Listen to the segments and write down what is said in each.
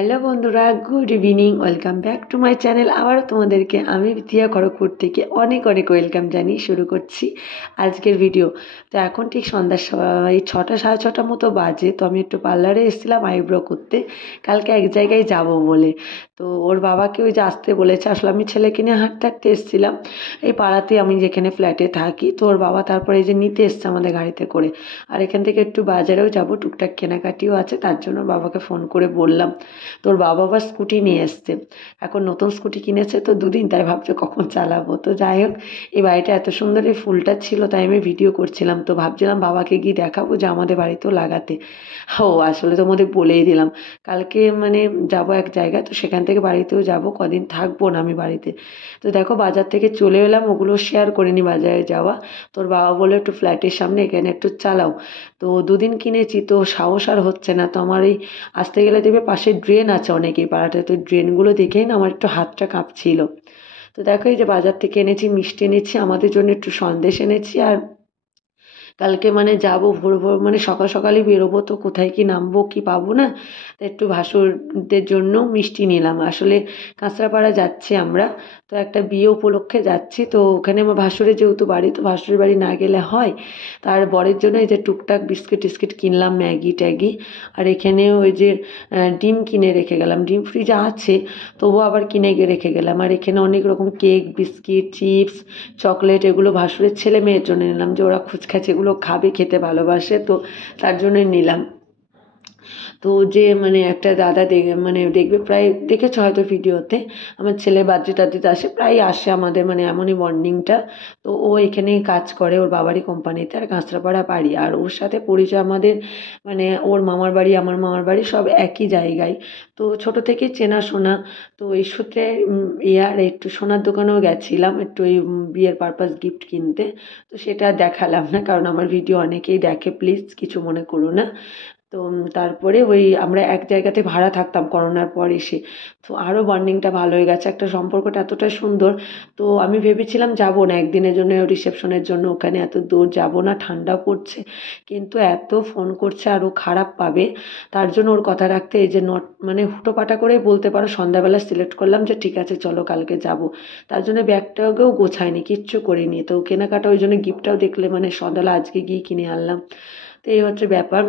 Hello বন্ধুরা, good evening. Welcome back to my channel. আবারও তোমাদেরকে আমি বিথিয়া খড়গপুর থেকে অনেক অনেক ওয়েলকাম জানিয়ে শুরু করছি আজকের ভিডিও। তো এখন ঠিক সন্ধ্যার এই 6টা সাড়ে 6টার মতো বাজে। তো আমি একটু পার্লারে এসেছিলাম আইব্রো করতে, কালকে এক জায়গায় যাব বলে। তো ওর বাবাকে ওই যে আসতে বলেছে। আসলে আমি ছেলেকে নিয়ে হাঁটতে হাঁটতে এসেছিলাম এই পাড়াতে, আমি যেখানে ফ্ল্যাটে থাকি। তো ওর বাবা তারপরে এই যে নিতে এসছে আমাদের গাড়িতে করে। আর এখান থেকে একটু বাজারেও যাব, টুকটাক কেনাকাটিও আছে, তার জন্য বাবাকে ফোন করে বললাম। তোর বাবা আবার স্কুটি নিয়ে এসছে, এখন নতুন স্কুটি কিনেছে তো দুদিন, তাই ভাবছে কখন চালাবো। তো যাই হোক, এই বাড়িটা এত সুন্দর, এই ফুলটা ছিল তাই আমি ভিডিও করছিলাম। তো ভাবছিলাম বাবাকে গিয়ে দেখাবো যে আমাদের বাড়িতেও লাগাতে। ও আসলে তোমাদের বলেই দিলাম, কালকে মানে যাব এক জায়গায়, তো সেখান থেকে বাড়িতেও যাব, কদিন থাকবো না আমি বাড়িতে। তো দেখো বাজার থেকে চলে এলাম, ওগুলো শেয়ার করিনি বাজারে যাওয়া। তোর বাবা বলে একটু ফ্ল্যাটের সামনে এখানে একটু চালাও। তো দুদিন কিনেছি তো সাহস আর হচ্ছে না। তো আমার এই আসতে গেলে দেখবে পাশে ড্রেন আছে অনেকেই পাড়াটায়, তো ড্রেনগুলো দেখেই না আমার একটু হাতটা কাঁপছিল। তো দেখো এই যে বাজার থেকে এনেছি মিষ্টি, এনেছি আমাদের জন্য একটু সন্দেশ এনেছি। আর কালকে মানে যাব ভোর ভোর, মানে সকাল সকালই বেরোবো, তো কোথায় কি নামবো কি পাবো না। তো একটু ভাসুরদের জন্য মিষ্টি নিলাম। আসলে কাঁচরাপাড়া যাচ্ছি আমরা, তো একটা বিয়ে উপলক্ষে যাচ্ছি। তো ওখানে আমার ভাসুরের যেহেতু বাড়ি, তো ভাসুরের বাড়ি না গেলে হয়। তার বরের জন্য এই যে টুকটাক বিস্কিট টিস্কিট কিনলাম, ম্যাগি ট্যাগি। আর এখানে ওই যে ডিম কিনে রেখে গেলাম, ডিম ফ্রিজে আছে তবুও আবার কিনে গিয়ে রেখে গেলাম। আর এখানে অনেক রকম কেক, বিস্কিট, চিপস, চকলেট, এগুলো ভাসুরের ছেলে মেয়ের জন্য নিলাম, যে ওরা খুচখাচ এগুলো খাবে, খেতে ভালোবাসে, তো তার জন্যই নিলাম। তো যে মানে একটা দাদা মানে দেখবে, প্রায় দেখেছো হয়তো ভিডিওতে, আমার ছেলে বার্থডে টার্থডেতে আসে, প্রায় আসে আমাদের, মানে এমনই বন্ডিংটা। তো ও এখানেই কাজ করে, ওর বাবারই কোম্পানিতে, আর কাঁচরাপাড়া বাড়ি। আর ওর সাথে পরিচয় আমাদের, মানে ওর মামার বাড়ি আমার মামার বাড়ি সব একই জায়গায়। তো ছোট থেকে চেনাশোনা। তো এই সূত্রে ইয়ার একটু সোনার দোকানেও গেছিলাম একটু এই বিয়ের পারপাস গিফট কিনতে। তো সেটা দেখালাম না, কারণ আমার ভিডিও অনেকেই দেখে, প্লিজ কিছু মনে করো না। তো তারপরে ওই আমরা এক জায়গাতে ভাড়া থাকতাম করোনার পর এসে, তো আরও বন্ডিংটা ভালো হয়ে গেছে, একটা সম্পর্কটা এতটা সুন্দর। তো আমি ভেবেছিলাম যাব না একদিনের জন্য রিসেপশনের জন্য, ওখানে এত দূর যাব না, ঠান্ডা পড়ছে। কিন্তু এত ফোন করছে আর ও খারাপ পাবে, তার জন্য ওর কথা রাখতে এই যে নট মানে হুটোপাটা করে বলতে পারো সন্ধ্যাবেলা সিলেক্ট করলাম যে ঠিক আছে চলো কালকে যাব। তার জন্য ব্যাগটাকেও গোছায়নি, কিচ্ছু করিনি। তো কেনাকাটা ওই জন্য গিফটটাও দেখলে মানে সন্ধ্যাবেলা আজকে গিয়ে কিনে আনলাম। তো এই হচ্ছে ব্যাপার।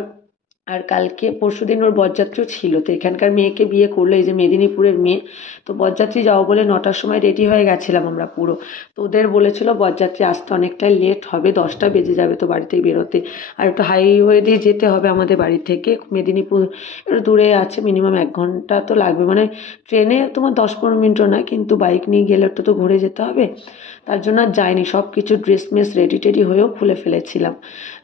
আর কালকে পরশুদিন ওর বরযাত্রীও ছিল, তো এখানকার মেয়েকে বিয়ে করলো, এই যে মেদিনীপুরের মেয়ে। তো বরযাত্রী যাবো বলে 9টার সময় রেডি হয়ে গেছিলাম আমরা পুরো। তো ওদের বলেছিল বরযাত্রী আসতে অনেকটাই লেট হবে, 10টা বেজে যাবে তো বাড়ি থেকে বেরোতে। আর একটু হাইওয়ে দিয়ে যেতে হবে আমাদের বাড়ি থেকে, মেদিনীপুর একটু দূরে আছে, মিনিমাম 1 ঘন্টা তো লাগবে। মানে ট্রেনে তোমার 10-15 মিনিটও না, কিন্তু বাইক নিয়ে গেলে একটু তো ঘুরে যেতে হবে। তার জন্য আর যাইনি, সব কিছু ড্রেস মেস রেডি টেডি হয়েও খুলে ফেলেছিলাম।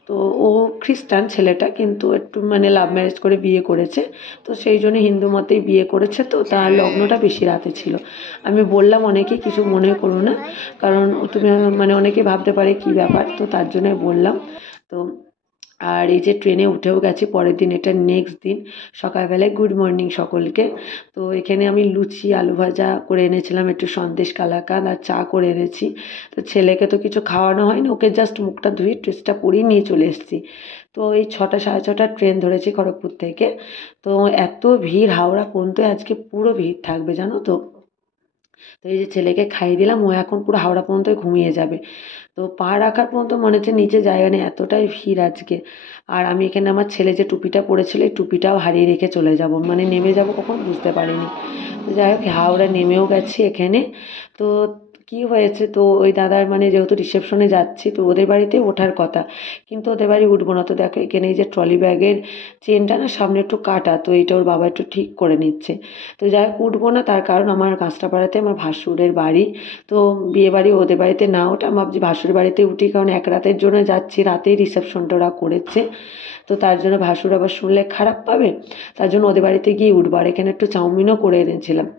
তো ও খ্রিস্টান ছেলেটা, কিন্তু একটু মানে লাভ ম্যারেজ করে বিয়ে করেছে। তো সেই জন্য হিন্দু মতেই বিয়ে করেছে, তো তার লগ্নটা বেশি রাতে ছিল। আমি বললাম অনেকেই কিছু মনে করো না, কারণ তুমি মানে অনেকে ভাবতে পারে কি ব্যাপার, তো তার জন্যই বললাম। তো আর এই যে ট্রেনে উঠেও গেছি পরের দিন, এটা নেক্সট দিন সকালবেলায় গুড মর্নিং সকলকে। তো এখানে আমি লুচি আলু ভাজা করে এনেছিলাম, একটু সন্দেশ কালাকাঁদ আর চা করে এনেছি। তো ছেলেকে তো কিছু খাওয়ানো হয়নি, ওকে জাস্ট মুখটা ধুয়ে ড্রেসটা পরিয়ে নিয়ে চলে এসেছি। তো এই 6টা সাড়ে 6টার ট্রেন ধরেছি খড়গপুর থেকে। তো এত ভিড়, হাওড়া পর্যন্ত আজকে পুরো ভিড় থাকবে জানো তো। তো এই যে ছেলেকে খাইয়ে দিলাম, ও এখন পুরো হাওড়া পর্যন্তই ঘুমিয়ে যাবে। তো পা রাখার পর্যন্ত মনে হচ্ছে নিচে জায়গা নেই, এতটাই ভিড় আজকে। আর আমি এখানে আমার ছেলে যে টুপিটা পরেছিল, এই টুপিটাও হারিয়ে রেখে চলে যাব, মানে নেমে যাব কখন বুঝতে পারিনি। তো যাই হোক হাওড়া নেমেও গেছি এখানে। তো কি হয়েছে, তো ওই দাদার মানে যেহেতু রিসেপশনে যাচ্ছি, তো ওদের বাড়িতে ওঠার কথা, কিন্তু ওদের বাড়ি উঠবো না। তো দেখো এখানে এই যে ট্রলি ব্যাগের চেনটা না সামনে একটু কাটা, তো এইটা ওর বাবা একটু ঠিক করে নিচ্ছে। তো যাই হোক উঠবো না, তার কারণ আমার কাঁচরাপাড়াতে আমার ভাসুরের বাড়ি। তো বিয়ে বাড়ি ওদের বাড়িতে না ওঠা, আমি ভাবছি ভাসুর বাড়িতে উঠি, কারণ এক রাতের জন্য যাচ্ছি, রাতেই রিসেপশনটা ওরা করেছে। তো তার জন্য ভাসুর আবার শুনলে খারাপ পাবে, তার জন্য ওদের বাড়িতে গিয়ে উঠবো। আর এখানে একটু চাউমিনও করে এনেছিলাম।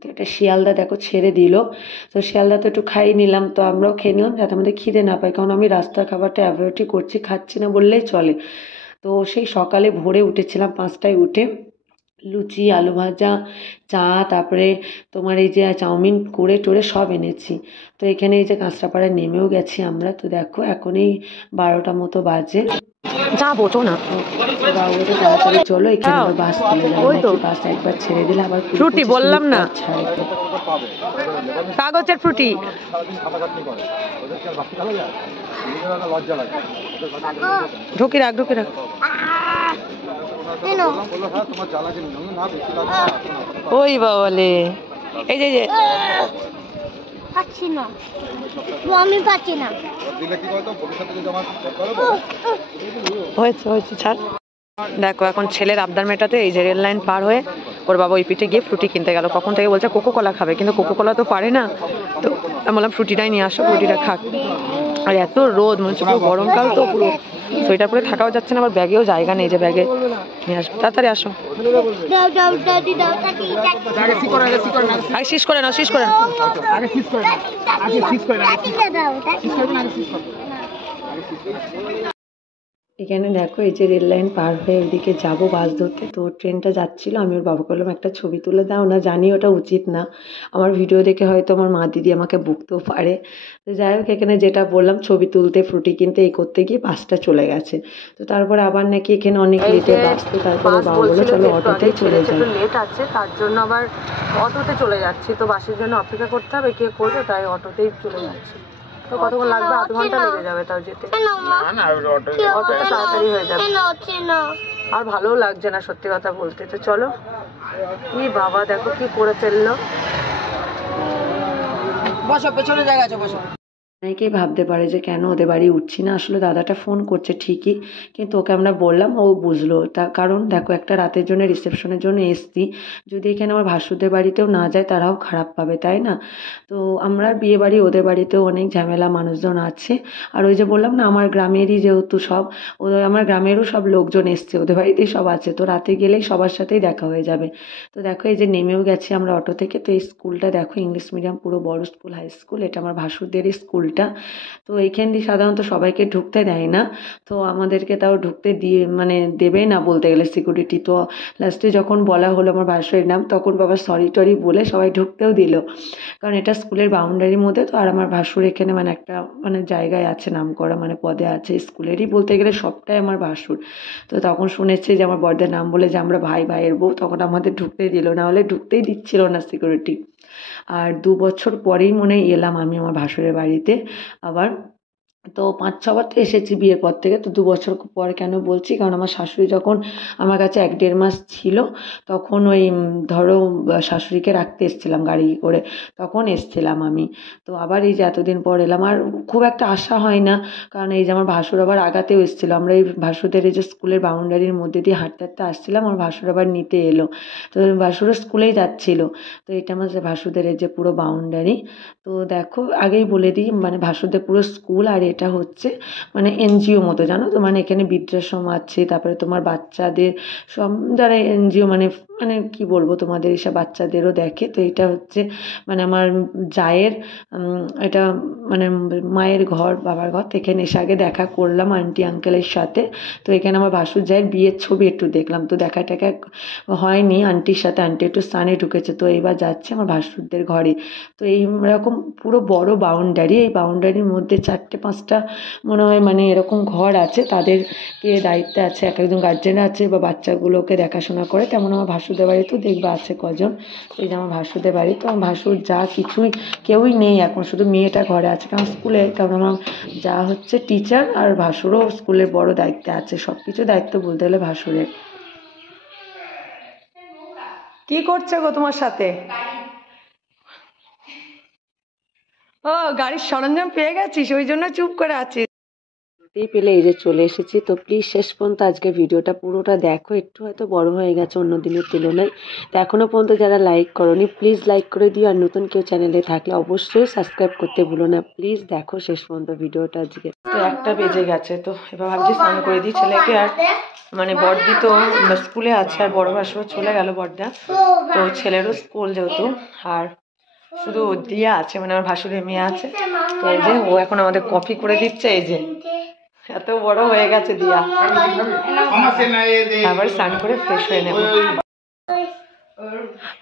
তো একটা শিয়ালদা দেখো ছেড়ে দিল, তো শিয়ালদা তো একটু খাইয়ে নিলাম, তো আমরাও খেয়ে নিলাম যাতে আমাদের খিদে না পায়, কারণ আমি রাস্তার খাবারটা অ্যাভয়েডই করছি, খাচ্ছি না বললেই চলে। তো সেই সকালে ভোরে উঠেছিলাম 5টায় উঠে লুচি, আলু ভাজা, চা, তারপরে তোমার এই যে চাউমিন করে টোরে সব এনেছি। তো এখানে এই যে কাঁচরাপাড়ায় নেমেও গেছি আমরা। তো দেখো এখন এই 12টা মতো বাজে। যাবো তো না, বাবু বলছে তাড়াতাড়ি চলো, এখানে আবার বাস চলে যাবে নাকি, বাস একবার ছেড়ে দিলে আবার ফ্রুটি 20-25 বললাম মিনিট না, পর ছাড়বে। কাগজের ফ্রুটি। ঢুকি রাখ, ঢুকি রাখ। ওই বাবালে, এই যে পাচ্ছি না, আমি পাচ্ছি না। হয়েছে হয়েছে, ছাড়। দেখো এখন ছেলের আবদার মেটাতে এই যে রেল লাইন পার হয়ে ওর বাবা ওই পিঠে গিয়ে ফ্রুটি কিনতে গেল। কখন থেকে বলছে কোকো কলা খাবে, কিন্তু কোকো কলা তো পারে না। তো আমি বললাম ফ্রুটিটাই নিয়ে আসো, ফ্রুটিটা খাক। আর এত রোদ, মনে হচ্ছে পুরো গরমকাল, তো পুরো সোয়েটার পরে থাকাও যাচ্ছে না, আবার ব্যাগেও জায়গা নেই যে ব্যাগে নিয়ে আসবো। তাড়াতাড়ি আসো, আগে শেষ করে নাও, শেষ করে নাও। এখানে দেখো এই যে রেল লাইন পার হয়ে ওইদিকে যাবো বাস ধরতে। তো ট্রেনটা যাচ্ছিলো, আমি ওর বাবাকে বললাম একটা ছবি তুলে দাও না, জানি ওটা উচিত না, আমার ভিডিও দেখে হয়তো আমার মা দিদি আমাকে বকতেও পারে। তো যাই হোক এখানে যেটা বললাম, ছবি তুলতে, ফ্রুটি কিনতে এই করতে গিয়ে বাসটা চলে গেছে। তো তারপরে আবার নাকি এখানে অনেক লেটে বাস, তো তারপরে বাবা বললো চলো অটোতেই চলে যাই। লেট আছে তার জন্য আবার অটোতে চলে যাচ্ছি, তো বাসের জন্য অপেক্ষা করতে হবে, কে করবে, তাই অটোতেই চলে যাচ্ছি। তো কতক্ষণ লাগবে? আধ ঘন্টা লেগে যাবে তাও যেতে। অটোটা তাড়াতাড়ি হয়ে যাবে। আর ভালোও লাগছে না সত্যি কথা বলতে। তো চলো। এই বাবা দেখো কি করে ফেললো। বসো, পেছনে জায়গা আছে, বসো। অনেকেই ভাবতে পারে যে কেন ওদের বাড়ি উঠছি না। আসলে দাদাটা ফোন করছে ঠিকই, কিন্তু ওকে আমরা বললাম, ও বুঝলো। তার কারণ দেখো একটা রাতের জন্য রিসেপশনের জন্য এসছি, যদি এখানে আমার ভাসুরদের বাড়িতেও না যায় তারাও খারাপ পাবে, তাই না? তো আমরা বিয়ে বাড়ি, ওদের বাড়িতেও অনেক ঝামেলা, মানুষজন আছে। আর ওই যে বললাম না আমার গ্রামেরই যেহেতু সব, ওদের আমার গ্রামেরও সব লোকজন এসছে, ওদের বাড়িতেই সব আছে। তো রাতে গেলেই সবার সাথেই দেখা হয়ে যাবে। তো দেখো এই যে নেমেও গেছি আমরা অটো থেকে। তো এই স্কুলটা দেখো ইংলিশ মিডিয়াম, পুরো বড় স্কুল, হাই স্কুল। এটা আমার ভাসুরদেরই স্কুল। তো এইখান দিয়ে সাধারণত সবাইকে ঢুকতে দেয় না, তো আমাদেরকে তাও ঢুকতে দিয়ে মানে দেবেই না বলতে গেলে সিকিউরিটি। তো লাস্টে যখন বলা হলো আমার ভাসুরের নাম, তখন বাবা সরি টরি বলে সবাই ঢুকতেও দিল, কারণ এটা স্কুলের বাউন্ডারির মধ্যে। তো আর আমার ভাসুর এখানে মানে একটা মানে জায়গায় আছে, নাম করা মানে পদে আছে স্কুলেরই, বলতে গেলে সবটাই আমার ভাসুর। তো তখন শুনেছে যে আমার বড়দের নাম বলে যে আমরা ভাই ভাইয়ের বউ, তখন আমাদের ঢুকতেই দিল, না হলে ঢুকতেই দিচ্ছিল না সিকিউরিটি। আর 2 বছর পরেই মনে হয় এলাম আমি আমার ভাসুরের বাড়িতে আবার। তো 5-6 বার তো এসেছি বিয়ের পর থেকে। তো 2 বছর পর কেন বলছি, কারণ আমার শাশুড়ি যখন আমার কাছে 1-1.5 মাস ছিল, তখন ওই ধরো শাশুড়িকে রাখতে এসেছিলাম গাড়ি করে, তখন এসেছিলাম আমি। তো আবার এই যে এতদিন পর এলাম, আর খুব একটা আশা হয় না, কারণ এই যে আমার ভাসুর আবার আগাতেও এসেছিলো। আমরা এই ভাসুরদের এই যে স্কুলের বাউন্ডারির মধ্যে দিয়ে হাঁটতে হাঁটতে আসছিলাম, আমার ভাসুর আবার নিতে এলো। তো ভাসুরও স্কুলেই যাচ্ছিলো। তো এটা আমার যে ভাসুরদের এই যে পুরো বাউন্ডারি। তো দেখো আগেই বলে দিই, মানে ভাসুরদের পুরো স্কুল, আর এটা হচ্ছে মানে এনজিও মতো, জানো তো, মানে এখানে বৃদ্ধাশ্রম আছে, তারপরে তোমার বাচ্চাদের সব যারা এনজিও মানে মানে কি বলবো তোমাদের, এসব বাচ্চাদেরও দেখে। তো এটা হচ্ছে মানে আমার জায়ের এটা মানে মায়ের ঘর, বাবার ঘর। তো এখানে এসে আগে দেখা করলাম আন্টি আঙ্কেলের সাথে। তো এখানে আমার ভাসুর জায়ের বিয়ের ছবি একটু দেখলাম, তো দেখা টেকা হয়নি আন্টির সাথে, আন্টি একটু স্নানে ঢুকেছে। তো এইবার যাচ্ছে আমার ভাসুরদের ঘরে। তো এইরকম পুরো বড় বাউন্ডারি, এই বাউন্ডারির মধ্যে 4-5টা মনে হয় মানে এরকম ঘর আছে, তাদেরকে দায়িত্বে আছে, এক একজন গার্জেন আছে বা বাচ্চাগুলোকে দেখাশোনা করে। তেমন আমার ভাসুরদের বাড়িতেও দেখবে আছে কজন। এই যে আমার ভাসুরদের বাড়ি, তো আমার ভাসুর যা কিছুই কেউই নেই এখন, শুধু মেয়েটা ঘরে আছে কারণ স্কুলে, কারণ আমার যা হচ্ছে টিচার, আর ভাসুরও স্কুলের বড় দায়িত্বে আছে, সব কিছু দায়িত্ব বলতে গেলে ভাসুরের। কি করছে গো তোমার সাথে? ও, গাড়ির সরঞ্জাম পেয়ে গেছিস, ওই জন্য চুপ করে আছিস। পেলে এই যে চলে এসেছি। তো প্লিজ শেষ পর্যন্ত আজকে ভিডিওটা পুরোটা দেখো, একটু হয়তো বড় হয়ে গেছে অন্য দিনের তুলনায়। তো এখনও পর্যন্ত যারা লাইক করোনি প্লিজ লাইক করে দিও, আর নতুন কেউ চ্যানেলে থাকলে অবশ্যই সাবস্ক্রাইব করতে ভুলো না। প্লিজ দেখো শেষ পর্যন্ত ভিডিওটা আজকে। তো 1টা বেজে গেছে, তো এবার ভাবছি স্নান করে দিই ছেলেকে। আর মানে বড়দি তো স্কুলে আছে, আর বড় ভাসুরও চলে গেল বড়দা, তো ছেলেরও স্কুল যেহেতু, আর শুধু দিয়া আছে মানে আমার ভাসুরের মেয়ে আছে। তো এই যে ও এখন আমাদের কফি করে দিচ্ছে, এই যে এত বড় হয়ে গেছে দিয়া। আবার স্নান করে ফ্রেশ হয়ে নেব।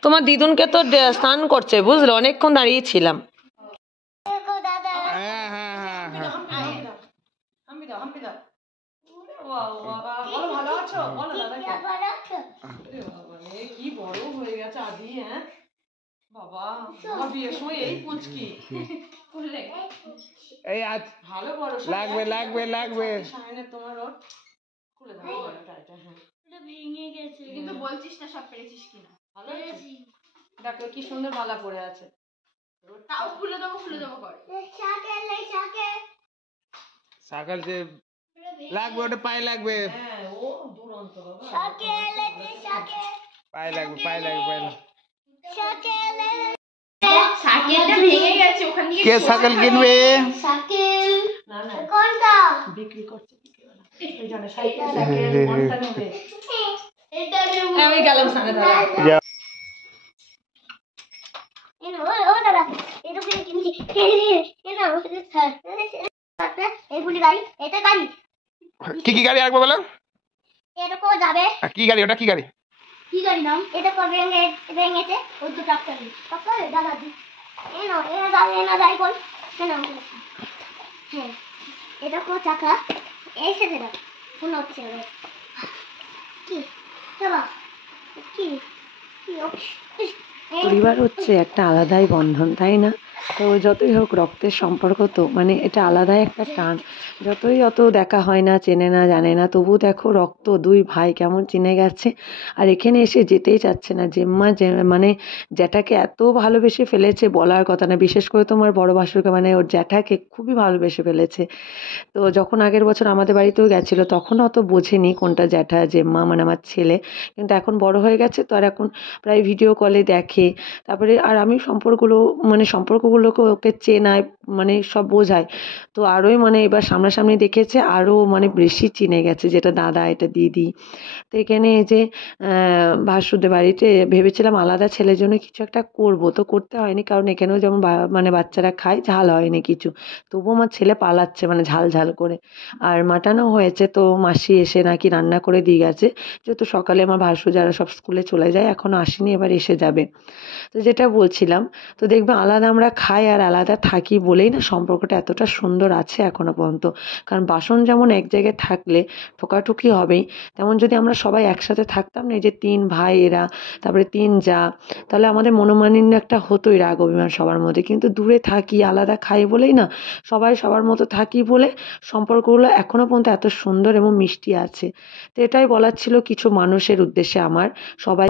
তোমার দিদুনকে তো স্নান করছে বুঝলে, অনেকক্ষণ দাঁড়িয়ে ছিলাম। দেখো দাদা ভালো আছো? বলো দাদাকে। আবার আছে কি বড় হয়ে গেছে আদি, হ্যাঁ বাবা, আমার বিয়ের সময় এই পুচকি। এই আজ ভালো বড় লাগবে সামনে তোমার ওর খুলে দাও গলাটা, এটা হ্যাঁ এটা ভেঙে গেছে কিন্তু বলছিস না সব পেরেছিস কিনা। ভালো আছে। দেখো কি সুন্দর মালা পরে আছে। তাও খুলে দেবো করে। সকাল যে লাগবে, ওটা পায়ে লাগবে, হ্যাঁ ও দুরন্ত বাবা, পায়ে লাগবে। সাইকেলটা ভেঙে গেছে ওখান থেকে। কে সাইকেল কিনবে? সাইকেল না না কোনটা বিক্রি করছে বিক্রিওয়ালা, এই জন্য সাইকেল কোনটা নেবে? এটা নেব আমি গেলাম সামনে দাঁড়া। ও দাদা এটা ফিরে কিনছি এটা এইগুলি গাড়ি, এটা গাড়ি কি গাড়ি রাখবে বলো? এটা কো যাবে কি গাড়ি ওটা? কি গাড়ি? কি গাড়ি নাম এটা কো ভেঙেছে ওই তো ট্রাক্টর দাদা দি এনা যাই বল কেন হ্যাঁ এটা কো চাকা এসে দে শোনা হচ্ছে কি চলো কি কি পরিবার হচ্ছে একটা আলাদাই বন্ধন, তাই না? তো যতই হোক রক্তের সম্পর্ক, তো মানে এটা আলাদাই একটা টান। যতই অত দেখা হয় না, চেনে না, জানে না, তবু দেখো রক্ত, দুই ভাই কেমন চিনে গেছে। আর এখানে এসে যেতেই চাচ্ছে না। জেম্মা যে মানে জ্যাঠাকে এত ভালোবেসে ফেলেছে বলার কথা না। বিশেষ করে তোমার বড় ভাসুরকে, মানে ওর জ্যাঠাকে খুবই ভালোবেসে ফেলেছে। তো যখন আগের বছর আমাদের বাড়িতেও গেছিলো তখন অত বোঝেনি কোনটা জ্যাঠা জেম্মা, মানে আমার ছেলে। কিন্তু এখন বড় হয়ে গেছে তো, আর এখন প্রায় ভিডিও কলে দেখে। তারপরে আর আমি সম্পর্কগুলোকে ওকে চেনায়, মানে সব বোঝায়। তো আরোই মানে এবার সামনাসামনি দেখেছে, আরও মানে বেশি চিনে গেছে, যেটা দাদা, এটা দিদি। তো এখানে এই যে ভাসুরদের বাড়িতে ভেবেছিলাম আলাদা ছেলের জন্য কিছু একটা করব, তো করতে হয়নি, কারণ এখানেও যেমন মানে বাচ্চারা খায়, ঝাল হয়নি কিছু। তবুও আমার ছেলে পালাচ্ছে মানে ঝাল ঝাল করে। আর মাটনও হয়েছে, তো মাসি এসে নাকি রান্না করে দিয়ে গেছে। যেহেতু সকালে আমার ভাসুর যারা সব স্কুলে চলে যায়, এখনও আসেনি, এবার এসে যাবে। তো যেটা বলছিলাম, তো দেখবে আলাদা আমরা খাই আর আলাদা থাকি বলেই না সম্পর্কটা এতটা সুন্দর আছে এখনো পর্যন্ত। কারণ বাসন যেমন এক জায়গায় থাকলে ঠোকাঠুকি হবেই, তেমন যদি আমরা সবাই একসাথে থাকতাম না, এই যে 3 ভাই এরা, তারপরে 3 জা, তাহলে আমাদের মনোমালিন্য একটা হতোই, রাগ অভিমান সবার মধ্যে। কিন্তু দূরে থাকি, আলাদা খাই বলেই না, সবাই সবার মতো থাকি বলে সম্পর্কগুলো এখনো পর্যন্ত এত সুন্দর এবং মিষ্টি আছে। তো এটাই বলার ছিল কিছু মানুষের উদ্দেশ্যে আমার। সবাই